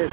did.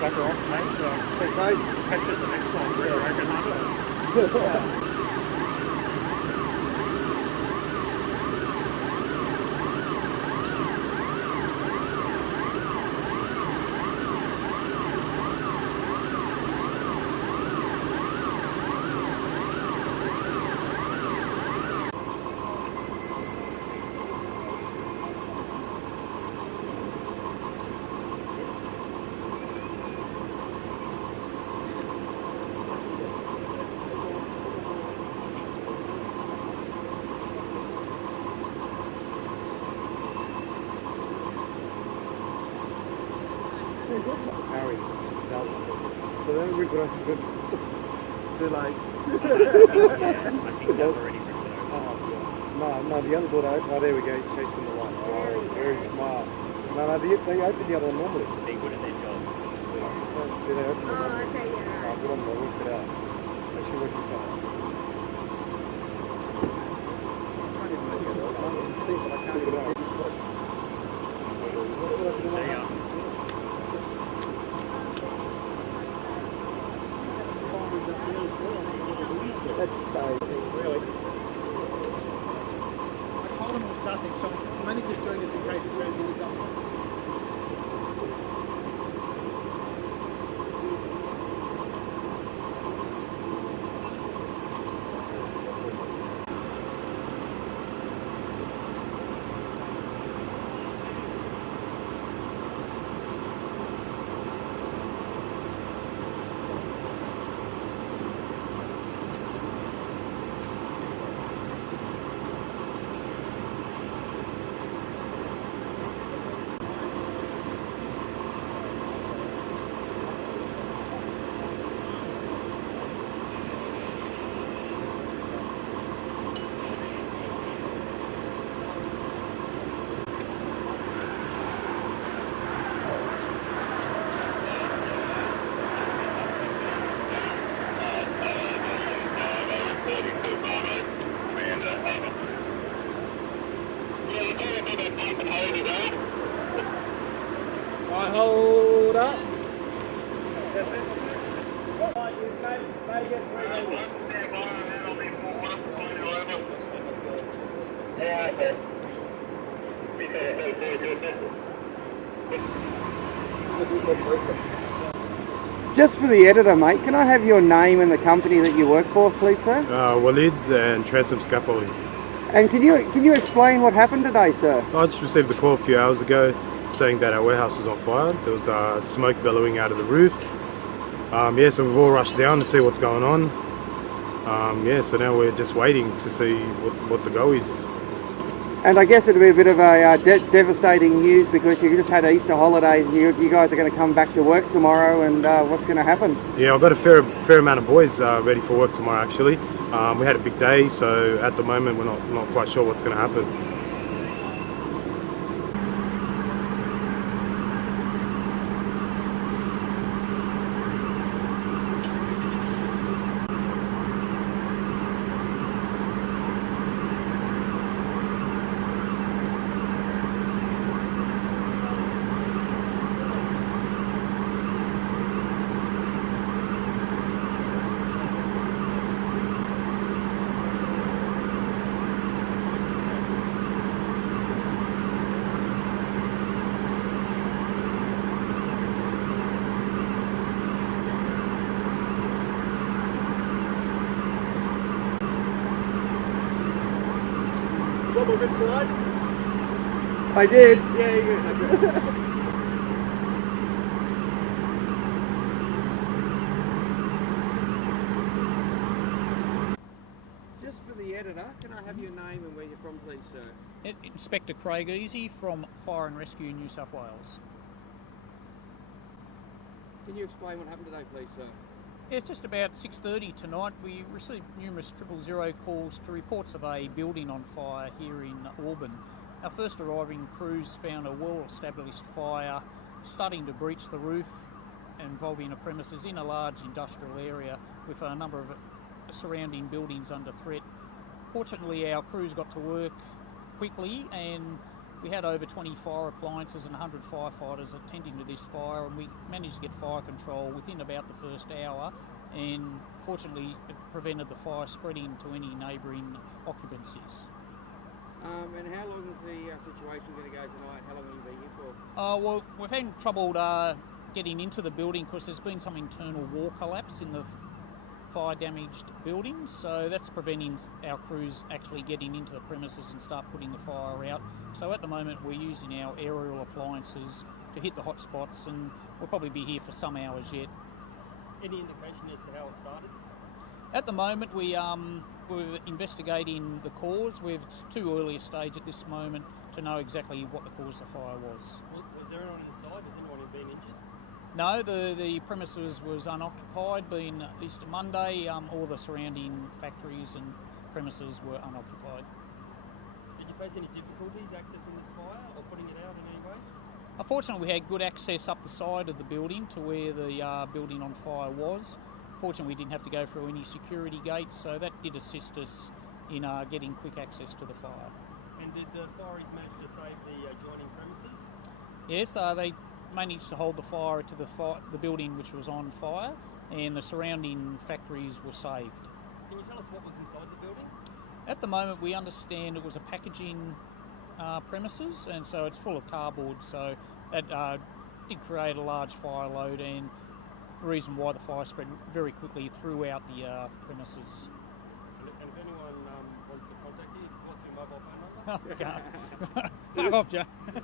Back off, mate. Catch it the next one. I reckon, huh? Harry, so then we're going to do like. Yeah, I think they've already ripped it over. No, the other door open. Oh, there we go. He's chasing the one. Oh, very smart. No, they open the other one normally. They're good at their job. See, they open the one. Oh, okay, yeah. Oh, good on them. I worked it out. They should work this out. See ya. That's Really? I told him it was nothing, so I'm only just doing this in case it's anything to come. hold up. Just for the editor, mate, can I have your name and the company that you work for, please, sir? Walid and Transom Scaffolding. And can you explain what happened today, sir? I just received a call a few hours ago saying that our warehouse was on fire. There was smoke billowing out of the roof. Yeah, so we've all rushed down to see what's going on. Yeah, so now we're just waiting to see what the go is. And I guess it'll be a bit of a devastating news because you just had Easter holidays and you guys are going to come back to work tomorrow, and what's going to happen? Yeah, I've got a fair amount of boys ready for work tomorrow actually. We had a big day, so at the moment we're not quite sure what's going to happen. Good slide? I did. Yeah, you're good. Just for the editor, can I have your name and where you're from, please, sir? Inspector Craig Easy from Fire and Rescue New South Wales. Can you explain what happened today, please, sir? It's just about 6:30 tonight. We received numerous 000 calls to reports of a building on fire here in Auburn. Our first arriving crews found a well-established fire starting to breach the roof, involving a premises in a large industrial area with a number of surrounding buildings under threat. Fortunately, our crews got to work quickly and we had over 20 fire appliances and 100 firefighters attending to this fire, and we managed to get fire control within about the first hour, and fortunately it prevented the fire spreading to any neighbouring occupancies. And how long is the situation going to go tonight? How long will you be here for? Well, we've had trouble getting into the building because there's been some internal wall collapse in the fire damaged buildings, so that's preventing our crews actually getting into the premises and start putting the fire out. So at the moment we're using our aerial appliances to hit the hot spots, and we'll probably be here for some hours yet. Any indication as to how it started? At the moment we're investigating the cause. We're too early a stage at this moment to know exactly what the cause of the fire was. Was there anyone inside? Has anyone been injured? No, the premises was unoccupied, being Easter Monday. All the surrounding factories and premises were unoccupied. Did you face any difficulties accessing this fire or putting it out in any way? Unfortunately, we had good access up the side of the building to where the building on fire was. Fortunately, we didn't have to go through any security gates, so that did assist us in getting quick access to the fire. And did the fireys manage to save the adjoining premises? Yes, they managed to hold the fire to the building which was on fire, and the surrounding factories were saved. Can you tell us what was inside the building? At the moment we understand it was a packaging premises, and so it's full of cardboard, so that did create a large fire load, and the reason why the fire spread very quickly throughout the premises. And if anyone wants to contact you, what's your mobile phone number? Fuck off, Joe.